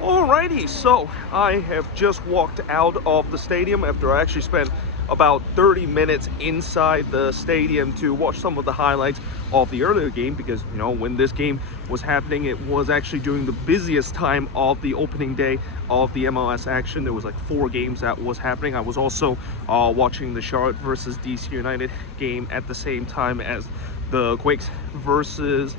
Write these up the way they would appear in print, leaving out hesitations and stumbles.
Alrighty, so I have just walked out of the stadium after I actually spent about 30 minutes inside the stadium to watch some of the highlights of the earlier game because, when this game was happening, it was actually during the busiest time of the opening day of the MLS action. There was like 4 games that was happening. I was also watching the Charlotte versus DC United game at the same time as the Quakes versus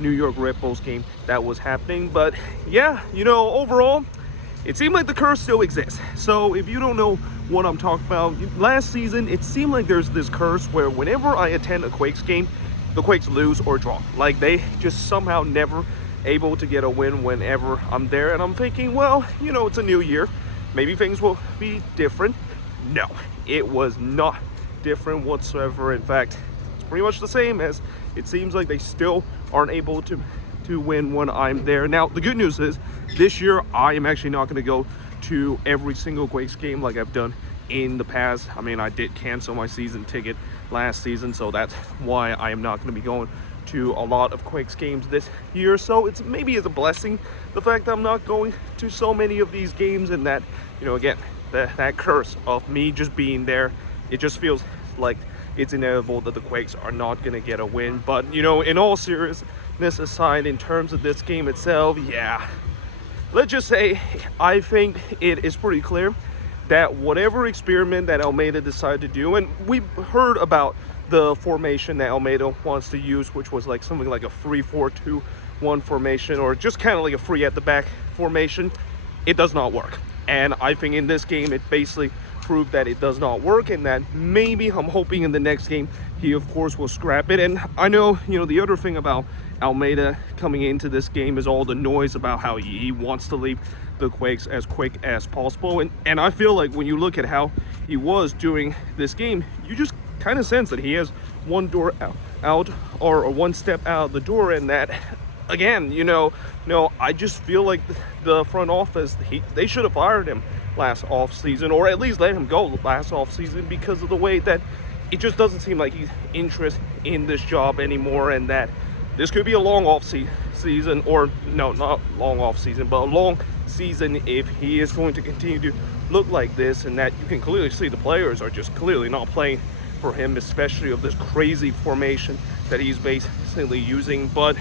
New York Redbulls game that was happening. But yeah, overall it seemed like the curse still exists. So if you don't know what I'm talking about, last season it seemed like there's this curse where whenever I attend a Quakes game, the Quakes lose or draw. Like they just somehow never able to get a win whenever I'm there. And I'm thinking, well, it's a new year, maybe things will be different. No, it was not different whatsoever. In fact, it's pretty much the same, as it seems like they still aren't able to win when I'm there. Now, the good news is this year I am actually not going to go to every single Quakes game like I've done in the past. I mean, I did cancel my season ticket last season, so that's why I am not going to be going to a lot of Quakes games this year. So it's maybe as a blessing, the fact that I'm not going to so many of these games, and that, again, that curse of me just being there, it just feels like it's inevitable that the Quakes are not going to get a win. But, in all seriousness aside, in terms of this game itself, yeah, let's just say I think it is pretty clear that whatever experiment that Almeida decided to do, and we've heard about the formation that Almeida wants to use, which was like something like a 3-4-2-1 formation, or just kind of like a free at the back formation, it does not work. And I think in this game it basically proved that it does not work, and that maybe I'm hoping in the next game he of course will scrap it. And I know, the other thing about Almeida coming into this game is all the noise about how he wants to leave the Quakes as quick as possible, and I feel like when you look at how he was during this game, you just kind of sense that he has one door out or one step out of the door. And that, again, I just feel like the front office, they should have fired him last off season, or at least let him go last off season, because of the way that it just doesn't seem like he's interested in this job anymore. And that this could be a long off season, or no, not long off season, but a long season if he is going to continue to look like this. And that you can clearly see the players are just clearly not playing for him, especially of this crazy formation that he's basically using. But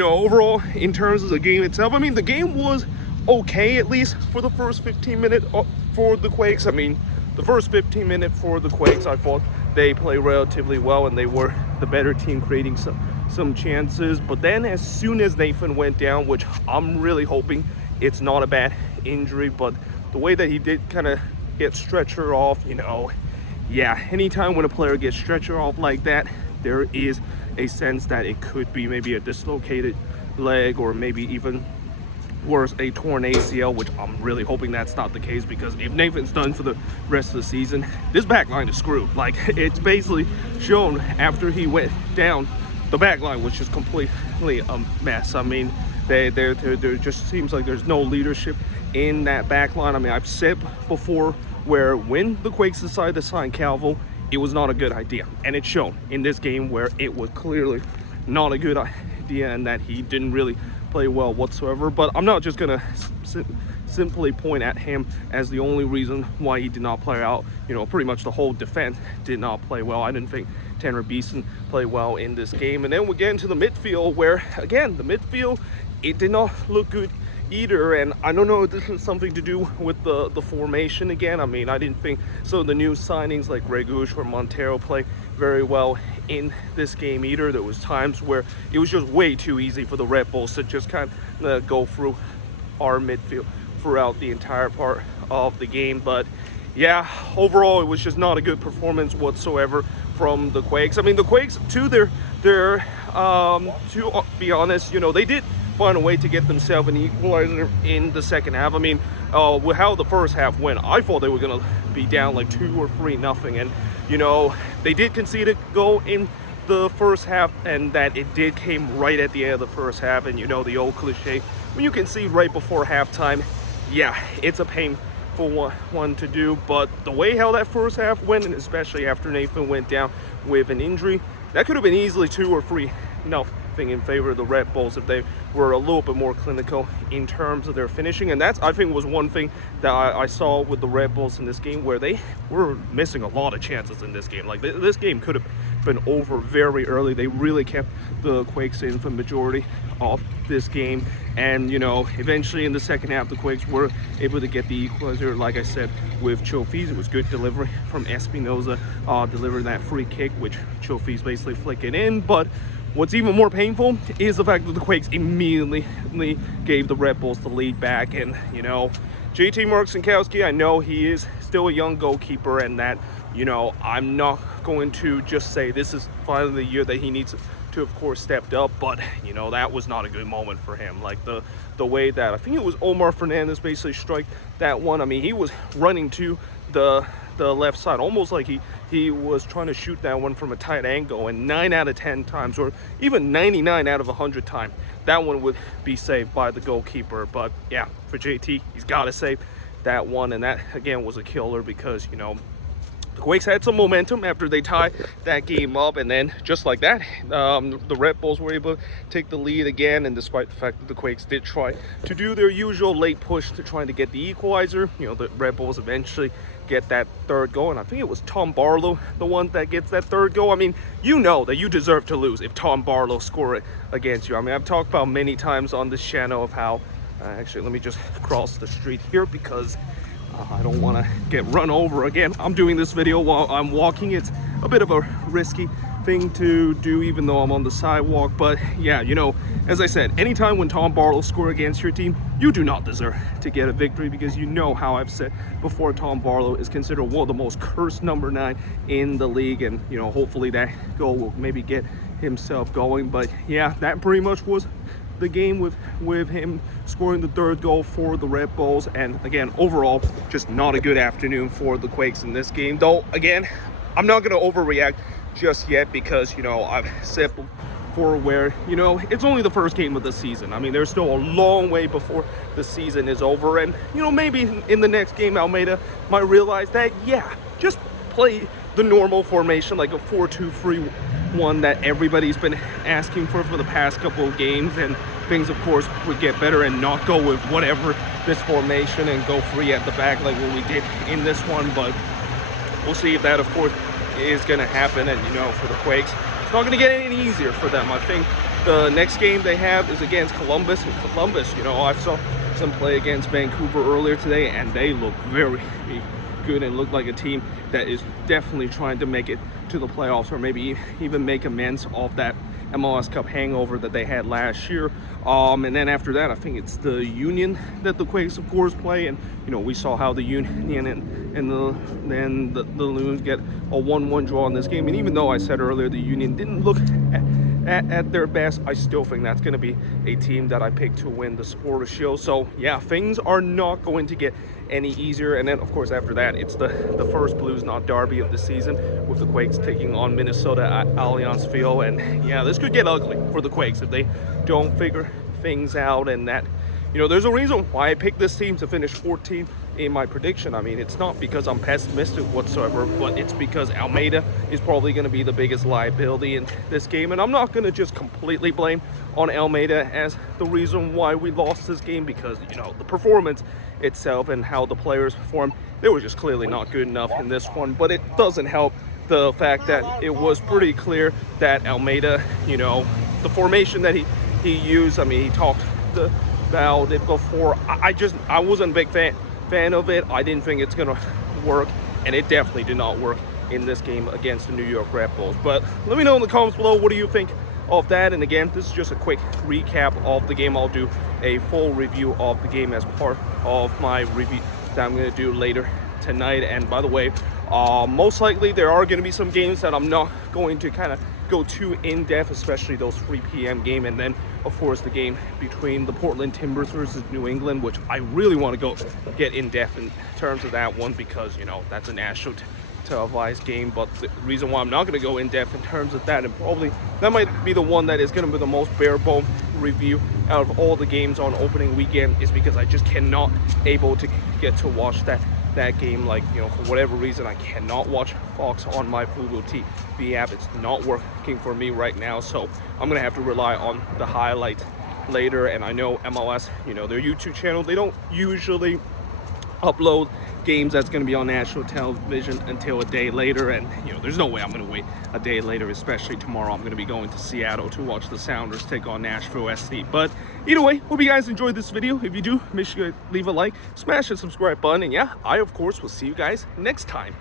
overall, in terms of the game itself, I mean, the game was okay, at least for the first 15 minutes for the Quakes. I mean, the first 15 minutes for the Quakes, I thought they played relatively well and they were the better team, creating some chances. But then as soon as Nathan went down, which I'm really hoping it's not a bad injury, but the way that he did kind of get stretcher off, yeah, anytime when a player gets stretcher off like that, there is a sense that it could be maybe a dislocated leg, or maybe even worse, a torn ACL, which I'm really hoping that's not the case, because if Nathan's done for the rest of the season, this back line is screwed. Like, it's basically shown after he went down, the back line was just completely a mess. I mean, there just seems like there's no leadership in that back line. I mean, I've said before where when the Quakes decided to sign Calvo, it was not a good idea, and it's shown in this game where it was clearly not a good idea, and that he didn't really play well whatsoever. But I'm not just gonna simply point at him as the only reason why he did not play out. Pretty much the whole defense did not play well. I didn't think NYRB played well in this game. And then we get into the midfield, where again, the midfield, it did not look good either. And I don't know if this is something to do with the formation again. I mean, I didn't think some of the new signings like Regush or Montero play very well in this game either. There was times where it was just way too easy for the Redbulls to just kind of go through our midfield throughout the entire part of the game. But yeah, overall it was just not a good performance whatsoever from the Quakes. I mean, the Quakes, to be honest, they did find a way to get themselves an equalizer in the second half. I mean, with how the first half went, I thought they were going to be down like 2 or 3-0, and they did concede a goal in the first half, and that it did came right at the end of the first half. And the old cliche, when you concede right before halftime, yeah, it's a painful one to do. But the way how that first half went, and especially after Nathan went down with an injury, that could have been easily 2 or 3-0 in favor of the Redbulls if they were a little bit more clinical in terms of their finishing, and that's, I think, was one thing that I saw with the Red Bulls in this game, where they were missing a lot of chances in this game. Like this game could have been over very early. They really kept the Quakes in for the majority of this game, and you know, eventually in the second half the Quakes were able to get the equalizer. Like I said, with Chofis, it was good delivery from Espinoza, delivering that free kick, which Chofis basically flicked it in. But what's even more painful is the fact that the Quakes immediately gave the Red Bulls the lead back. And you know, JT Marcinkowski, I know he is still a young goalkeeper, and that, you know, I'm not going to just say this is finally the year that he needs to, of course, stepped up, but you know, that was not a good moment for him. Like the way that, I think it was Omar Fernandez basically strike that one. I mean, he was running to the left side, almost like he was trying to shoot that one from a tight angle, and 9 out of 10 times, or even 99 out of 100 times, that one would be saved by the goalkeeper. But yeah, for JT, he's got to save that one, and that again was a killer, because you know, the Quakes had some momentum after they tied that game up, and then just like that, the Red Bulls were able to take the lead again. And despite the fact that the Quakes did try to do their usual late push to trying to get the equalizer, you know, the Red Bulls eventually get that third goal, and I think it was Tom Barlow, the one that gets that third goal. I mean, you know that you deserve to lose if Tom Barlow score it against you. I mean, I've talked about many times on this channel of how, actually, let me just cross the street here, because I don't want to get run over again. I'm doing this video while I'm walking. It's a bit of a risky thing to do, even though I'm on the sidewalk. But yeah, you know, as I said, anytime when Tom Barlow score against your team, you do not deserve to get a victory, because you know how I've said before, Tom Barlow is considered one of the most cursed number 9 in the league, and you know, hopefully that goal will maybe get himself going. But yeah, that pretty much was the game, with him scoring the third goal for the Red Bulls. And again, overall, just not a good afternoon for the Quakes in this game. Though again, I'm not going to overreact just yet, because you know, I've said before, where you know, it's only the first game of the season. I mean, there's still a long way before the season is over, and you know, maybe in the next game Almeida might realize that, yeah, just play the normal formation, like a 4-2-3-1 that everybody's been asking for the past couple of games, and things of course would get better, and not go with whatever this formation and go free at the back like what we did in this one. But we'll see if that, of course, is going to happen. And you know, for the Quakes, it's not going to get any easier for them. I think the next game they have is against Columbus, and Columbus, you know, I saw them play against Vancouver earlier today, and they look very good and look like a team that is definitely trying to make it to the playoffs, or maybe even make amends of that MLS Cup hangover that they had last year. And then after that, I think it's the Union that the Quakes, of course, play. And you know, we saw how the Union and the Loons get a 1-1 draw in this game. And even though I said earlier the Union didn't look at their best, I still think that's going to be a team that I picked to win the Supporters Shield. So yeah, things are not going to get any easier. And then of course after that, it's the first Blues not derby of the season, with the Quakes taking on Minnesota at Allianz Field. And yeah, this could get ugly for the Quakes if they don't figure things out. And that, you know, there's a reason why I picked this team to finish 14th in my prediction. I mean, it's not because I'm pessimistic whatsoever, but it's because Almeida is probably going to be the biggest liability in this game. And I'm not going to just completely blame on Almeida as the reason why we lost this game, because you know, the performance itself and how the players performed, they were just clearly not good enough in this one. But it doesn't help the fact that it was pretty clear that Almeida, you know, the formation that he used, I mean, he talked about it before. I wasn't a big fan of it. I didn't think it's gonna work, and it definitely did not work in this game against the New York Red Bulls. But let me know in the comments below, what do you think of that? And again, this is just a quick recap of the game. I'll do a full review of the game as part of my review that I'm going to do later tonight. And by the way, most likely there are going to be some games that I'm not going to kind of go too in depth, especially those 3 p.m. game, and then of course the game between the Portland Timbers versus New England, which I really want to get in depth in terms of that one, because you know, that's a national televised game. But the reason why I'm not going to go in depth in terms of that, and probably that might be the one that is going to be the most bare bone review out of all the games on opening weekend, is because I just cannot able to get to watch that game. Like, you know, for whatever reason, I cannot watch Fox on my Fubo TV app. It's not working for me right now, so I'm gonna have to rely on the highlights later. And I know MLS, you know, their YouTube channel, they don't usually upload games that's going to be on national television until a day later. And you know, there's no way I'm going to wait a day later, especially tomorrow. I'm going to be going to Seattle to watch the Sounders take on Nashville SC. But either way, hope you guys enjoyed this video. If you do, make sure you leave a like, smash the subscribe button, and yeah, I of course will see you guys next time.